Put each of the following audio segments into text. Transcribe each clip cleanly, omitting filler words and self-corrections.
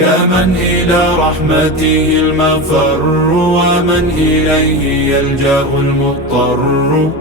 يا من إلى رحمته المفر، ومن إليه يلجأ المضطر.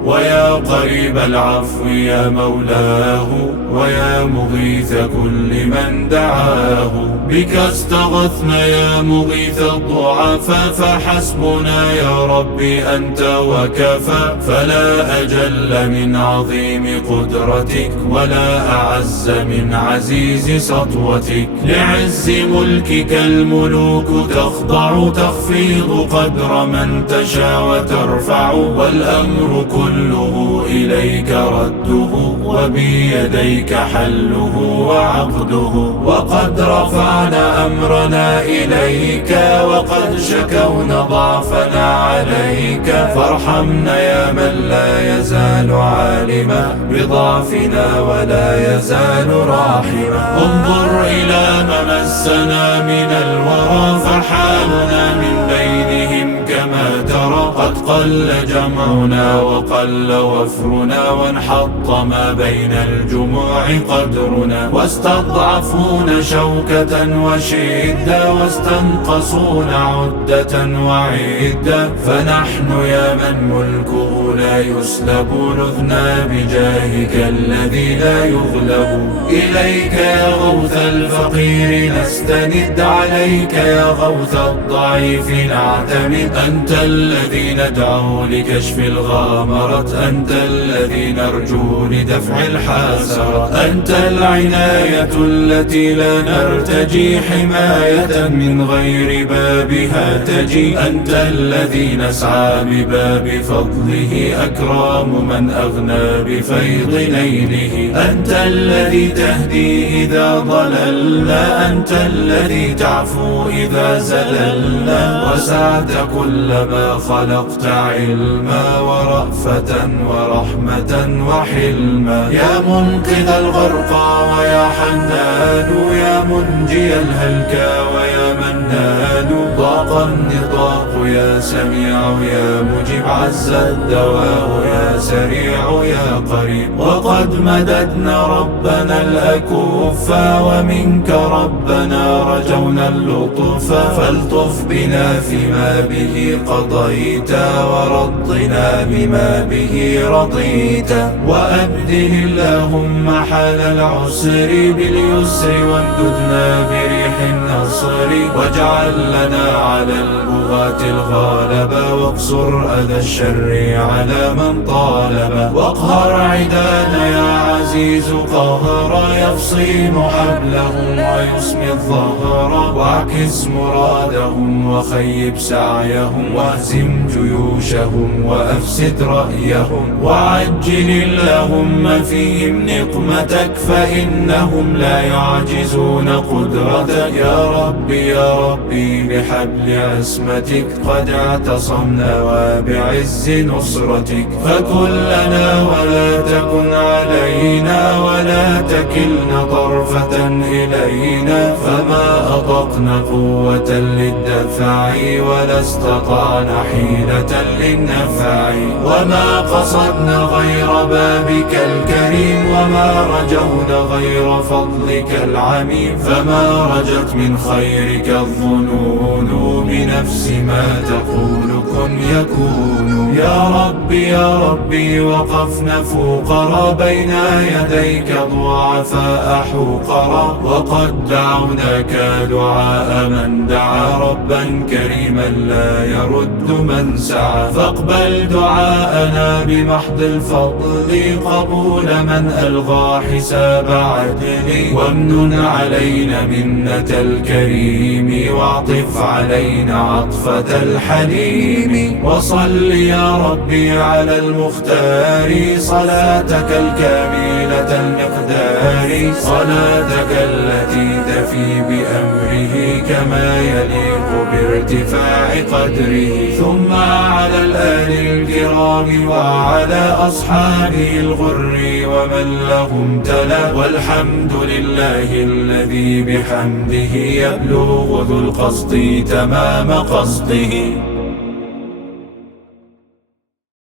ويا قريب العفو يا مولاه، ويا مغيث كل من دعاه. بك استغثنا يا مغيث الضعفاء، فحسبنا يا ربي أنت وكفى. فلا أجل من عظيم قدرتك، ولا أعز من عزيز سطوتك. لعز ملكك الملوك تخضع، تخفيض قدر من تشاء وترفع. والأمر كله إليك رده، وبيديك حله وعقده. وقد رفعنا أمرنا إليك، وقد شكونا ضعفنا عليك. فارحمنا يا من لا يزال عالما بضعفنا، ولا يزال راحما. انظر إلى ما مسنا من الورى، فحالنا من بينهم كما ترى. قد قل جمعنا وقل وفرنا، وانحط ما بين الجموع قدرنا. واستضعفونا شوكة وشدة، واستنقصونا عدة وعدة. فنحن يا من ملكه لا يسلب، لذنا بجاهك الذي لا يغلب. إليك يا غوث الفقير نستند، عليك يا غوث الضعيف نعتمد. أنت الذي ندعو لكشف الغامرات، أنت الذي نرجو لدفع الحسرات. أنت العناية التي لا نرتجي، حماية من غير بابها تجي. أنت الذي نسعى بباب فضله، أكرم من أغنى بفيض نيله. أنت الذي تهدي إذا ضللنا، أنت الذي تعفو إذا زللنا. وسعت كل ما خلقت علما، ورأفة ورحمة وحلما. يا منقذ الغرقى ويا حنان، يا منجي الهلكى ويا منان. ضاق النطاق يا سميع يا مجيب، عز الدواء يا سريع يا قريب. وقد مددنا ربنا الأكفا، ومنك ربنا رجونا اللطف. فالطف بنا فيما به قضيت، ورضنا بما به رضيت. وأبدل اللهم حال العسر باليسر، وامددنا بريح النصر. واجعل لنا على البغاة الغالب، واقصر أذى الشر على من طالب. واقهر عدانا يا عزيز قهرا، يفصيم حبلهم ويسمي الظهر. واعكس مرادهم وخيب سعيهم، واهزم جيوشهم وأفسد رأيهم. وعجل اللهم فيهم نقمتك، فإنهم لا يعجزون قدرتك. يا ربي يا ربي بحبل عصمتك، قد اعتصمنا وبعز نصرتك. فكن لنا ولا تكن علينا، ولا تكلنا طرفة إلينا. فما أطقنا قوة للدفع، ولا استطعنا حيلة للنفع. وما قصدنا غير بابك الكريم، وما رجونا غير فضلك العميم. فما رجت من خيرك الظنون، بنفس ما تقول كن يكون. يا ربي يا ربي وقفنا فوقرا، بين يديك ضعفاء حوقرا. وقد دعوناك دعاء من دعا، ربا كريما لا يرد من سعى. فاقبل دعاءنا بمحض الفضل، قبول من ألغى حساب عدل. وامنن علينا منة الكريم، واعطف علينا عطفة الحليم. وصل يا ربي على المختار، صلاتك الكاملة المقدار. صلاتك التي تفي بأمره، كما يليق بارتفاع قدره. ثم على الآل الكرام، وعلى أصحابه الغر ومن لهم تلا. والحمد لله الذي بحمده يبلغ ذو القصد تمام قصده.